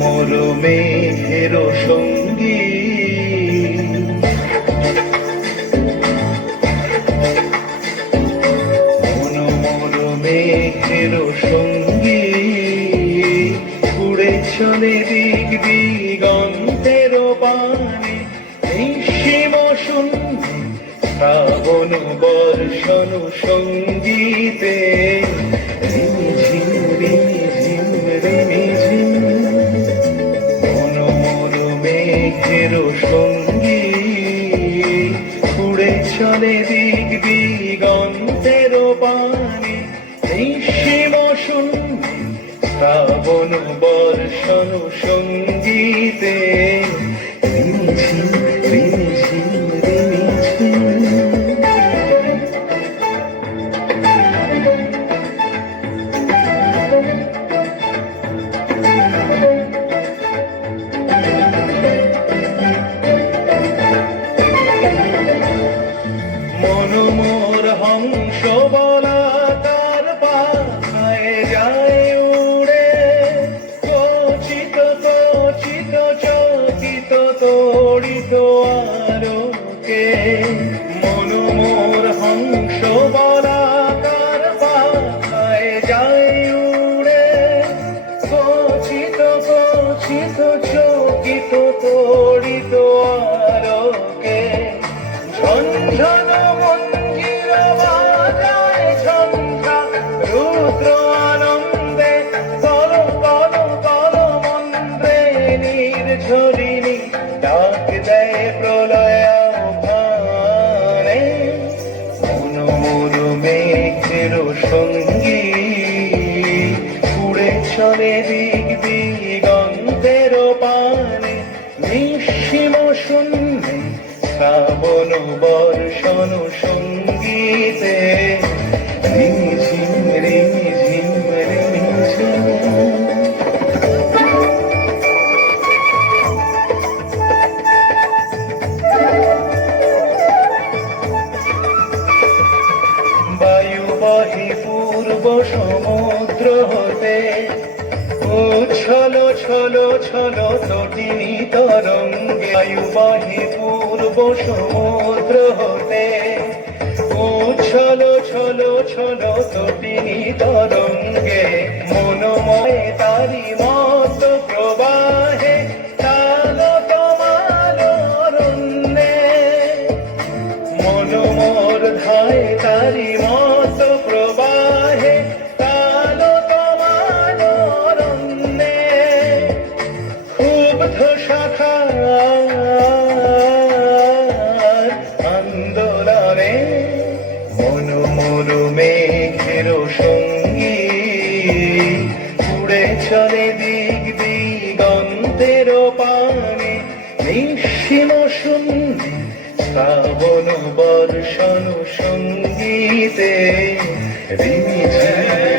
মোর মেঘের সঙ্গী মোর মেঘের সঙ্গী উড়ে চলে দিক দিগন্তের পানে নিঃসীম শূন্যে শ্রাবণ বর্ষণ সঙ্গীতে রিমিঝিম রিমিঝিম রিমিঝিম মোর মেঘের সঙ্গী উড়ে চলে দিক দিগন্তের পানে নিঃসীম শূন্যে শ্রাবণ বর্ষণ সঙ্গীতে রিমিঝিম রিমিঝিম রিমিঝিম। মন মোর হংস বলাকার পায়ে যায় উড়ে কচিত কচিত চকিত তড়িত আলোকে মন মোর হংস বলাকার পায়ে যায় উড়ে কচিত কচিত চকিত তড়িত আলোকে ঝনঝন মঞ্জির বাজায় ঝঞ্ঝা রুদ্র আনন্দে কল কল কল মন্ত্রে নির্ঝরিণী ডাক দেয় প্রলয় আহ্বানে মন মোর মেঘের সঙ্গী উড়ে চলে দিক দিগন্তের পানে নিঃসীম শূন্যে শ্রাবণ বর্ষণ সঙ্গীতে রিমিঝিম রিমিঝিম রিমিঝিম। বায়ু বহে পূর্ব সমুদ্র হতে উচ্ছল ছল ছল তটিনী তরঙ্গে বায়ু বহে পূর্ব সমুদ্র হতে উচ্ছল ছল ছল তটিনী তরঙ্গে মনোময় তারি মত প্রবাহে তাল তোমার অরণ্যে মনোমর ধায় তারি মত প্রবাহে তাল তোমার অরণ্যে ক্ষুব্ধ শাখার আন্দোলনে মন মোর মেঘের সঙ্গী উড়ে চলে দিক দিগন্তের পানে নিঃসীম শূন্যে শ্রাবণ বর্ষণ সঙ্গীতে রিমিঝিম